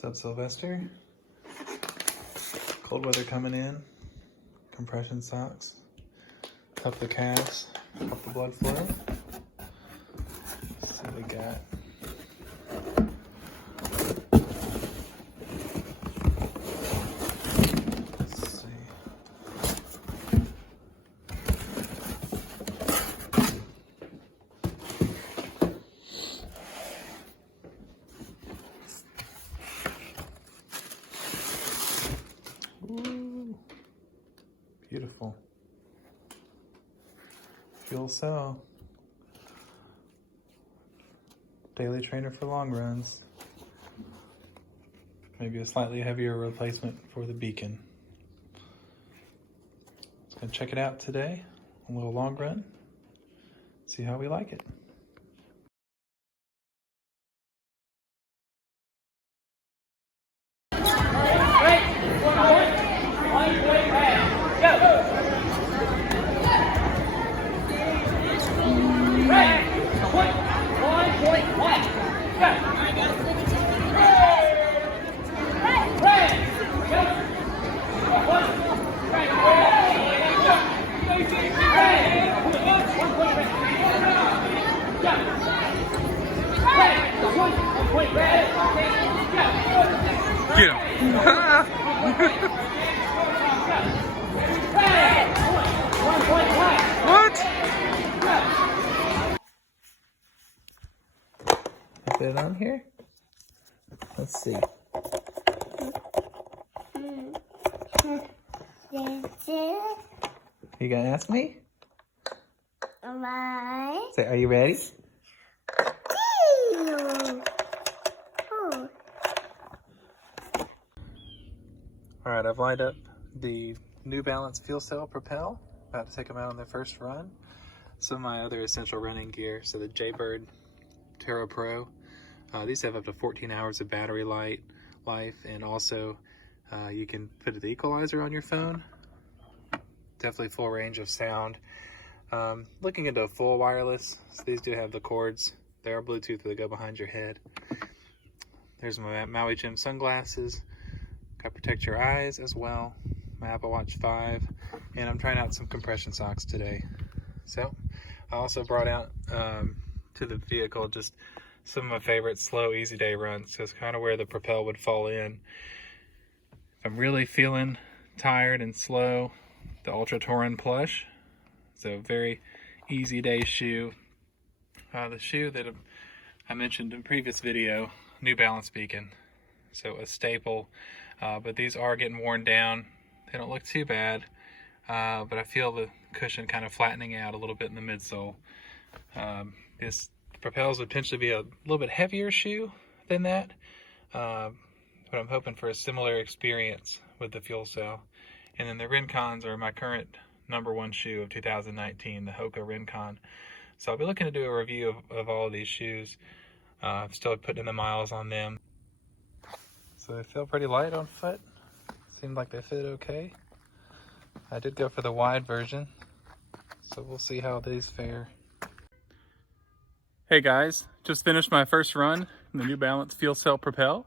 What's up, Sylvester? Cold weather coming in. Compression socks. Help the calves. Help the blood flow. Let's see what we got. Let's see. Ooh, beautiful. Fuelcell. Daily trainer for long runs. Maybe a slightly heavier replacement for the beacon. Just gonna check it out today. A little long run. See how we like it. Get him. What? Put it on here? Let's see. You gonna ask me? Right. Say, are you ready? All right, I've lined up the New Balance Fuelcell Propel. About to take them out on their first run. Some of my other essential running gear. So the Jaybird Tarah Pro. These have up to 14 hours of battery life, and also you can put the equalizer on your phone. Definitely full range of sound. Looking into a full wireless. So these do have the cords. They are Bluetooth, they go behind your head. There's my Maui Jim sunglasses. Got protect your eyes as well. My Apple Watch 5, and I'm trying out some compression socks today. So I also brought out to the vehicle just some of my favorite slow, easy day runs. So it's kind of where the Propel would fall in. If I'm really feeling tired and slow, the Ultra Touring Plush. So very easy day shoe. The shoe that I mentioned in a previous video, New Balance Beacon. So a staple, but these are getting worn down. They don't look too bad, but I feel the cushion kind of flattening out a little bit in the midsole. This Propels would potentially be a little bit heavier shoe than that, but I'm hoping for a similar experience with the Fuelcell. And then the Rincons are my current #1 shoe of 2019, the Hoka Rincon. So I'll be looking to do a review of all of these shoes. I'm still putting in the miles on them. So they feel pretty light on foot. Seemed like they fit okay. I did go for the wide version, so we'll see how these fare. Hey guys, just finished my first run in the New Balance Fuelcell Propel.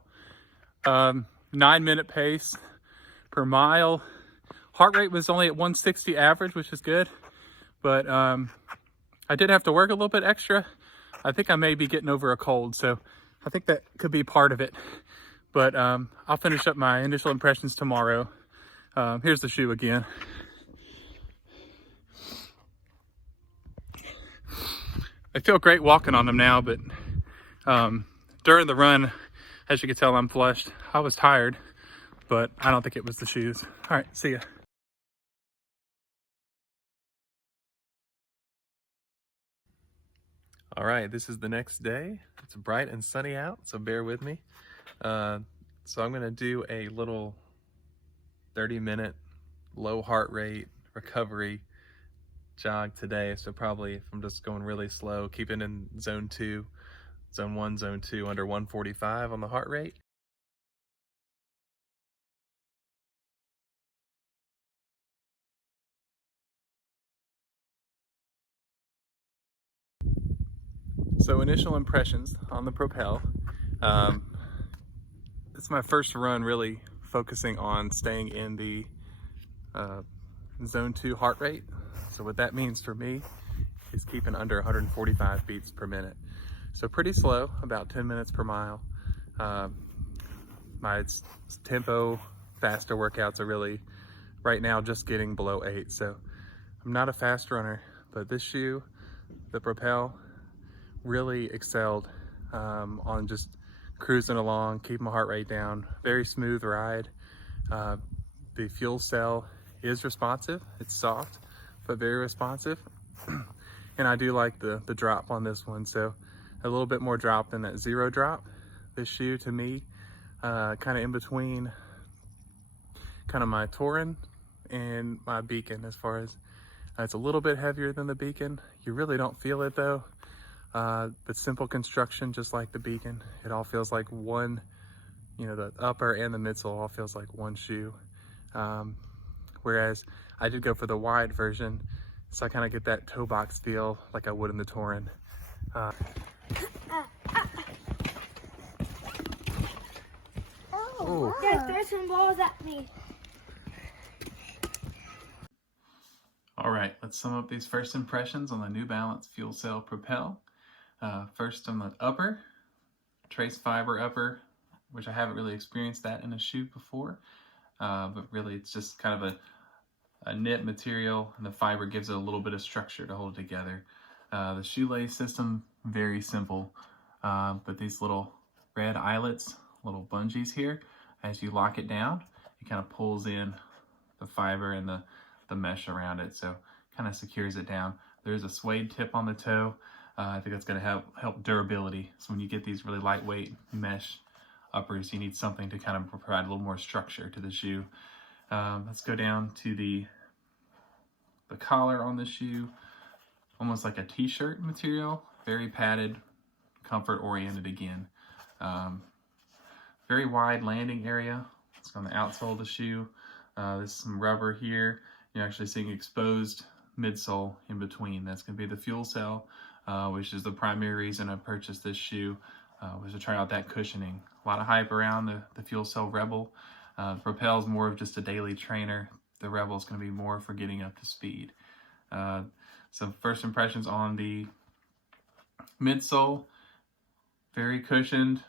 9-minute pace per mile. Heart rate was only at 160 average, which is good, but I did have to work a little bit extra. I think I may be getting over a cold, so I think that could be part of it. But I'll finish up my initial impressions tomorrow. Here's the shoe again. I feel great walking on them now, but during the run, as you can tell, I'm flushed. I was tired, but I don't think it was the shoes. All right, see ya. All right, this is the next day. It's bright and sunny out, so bear with me. So I'm gonna do a little 30-minute low heart rate recovery jog today. So probably if I'm just going really slow, keep it in zone 2, zone 1, zone 2, under 145 on the heart rate. So initial impressions on the Propel. it's my first run really focusing on staying in the zone 2 heart rate. So what that means for me is keeping under 145 beats per minute. So pretty slow, about 10 minutes per mile. My tempo, faster workouts are really, right now, just getting below 8. So I'm not a fast runner, but this shoe, the Propel, really excelled on just cruising along, keeping my heart rate down. Very smooth ride. The Fuelcell is responsive. It's soft, but very responsive. And I do like the drop on this one. So a little bit more drop than that zero drop. This shoe to me, kind of in between kind of my Touring and my Beacon, as far as it's a little bit heavier than the Beacon. You really don't feel it though. But simple construction, just like the Beacon. It all feels like one, you know, the upper and the midsole all feels like one shoe. Whereas I did go for the wide version, so I kind of get that toe box feel like I would in the Touring. Oh, yeah, throw some balls at me. All right, let's sum up these first impressions on the New Balance Fuelcell Propel. First on the upper, trace fiber upper, which I haven't really experienced that in a shoe before, but really it's just kind of a knit material, and the fiber gives it a little bit of structure to hold it together. The shoelace system, very simple, but these little red eyelets, little bungees here, as you lock it down, it kind of pulls in the fiber and the mesh around it, so kind of secures it down. There's a suede tip on the toe. I think that's going to help durability. So when you get these really lightweight mesh uppers, you need something to kind of provide a little more structure to the shoe. Let's go down to the collar on the shoe, almost like a t-shirt material, very padded, comfort oriented again. Very wide landing area. It's on the outsole of the shoe. There's some rubber here. You're actually seeing exposed midsole in between. That's going to be the Fuelcell, which is the primary reason I purchased this shoe, was to try out that cushioning. A lot of hype around the Fuelcell Rebel. Propel is more of just a daily trainer. The Rebel is going to be more for getting up to speed. So first impressions on the midsole, very cushioned,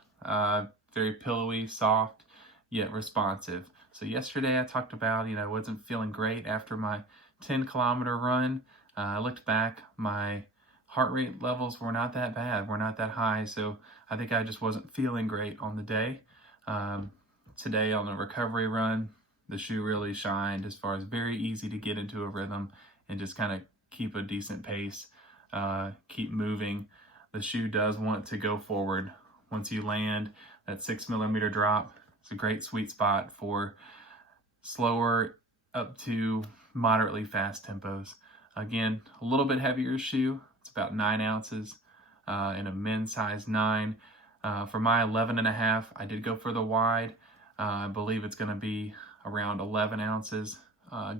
very pillowy, soft, yet responsive. So yesterday I talked about, I wasn't feeling great after my 10-kilometer run. I looked back, my heart rate levels were not that bad, were not that high, so I think I just wasn't feeling great on the day. Today on the recovery run, the shoe really shined as far as very easy to get into a rhythm and just kind of keep a decent pace, keep moving. The shoe does want to go forward. Once you land that 6-millimeter drop, it's a great sweet spot for slower up to moderately fast tempos. Again, a little bit heavier shoe. It's about 9 ounces in a men's size 9. For my 11.5, I did go for the wide. I believe it's going to be around 11 ounces,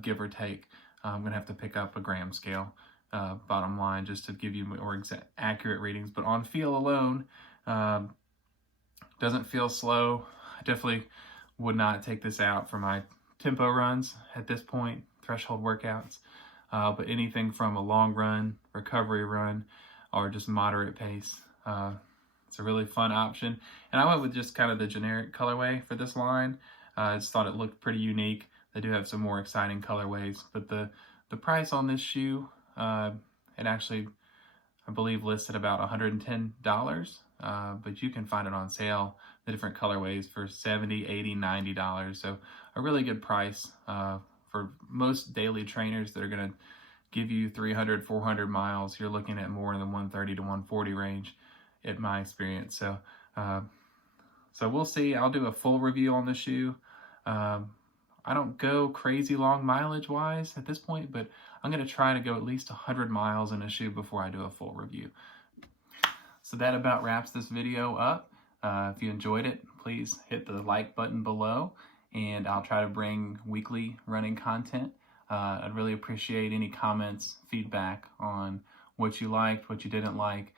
give or take. I'm going to have to pick up a gram scale, bottom line, just to give you more accurate readings. But on feel alone, doesn't feel slow. I definitely would not take this out for my tempo runs at this point, threshold workouts. But anything from a long run, recovery run, or just moderate pace, it's a really fun option. And I went with just kind of the generic colorway for this line. I just thought it looked pretty unique. They do have some more exciting colorways, but the price on this shoe, it actually, I believe, listed about $110, but you can find it on sale, the different colorways, for $70, $80, $90. So a really good price for most daily trainers that are going to give you 300, 400 miles. You're looking at more in the 130 to 140 range, in my experience. So we'll see. I'll do a full review on the shoe. I don't go crazy long mileage wise at this point, but I'm going to try to go at least 100 miles in a shoe before I do a full review. So that about wraps this video up. If you enjoyed it, please hit the like button below, and I'll try to bring weekly running content. I'd really appreciate any comments, feedback on what you liked, what you didn't like.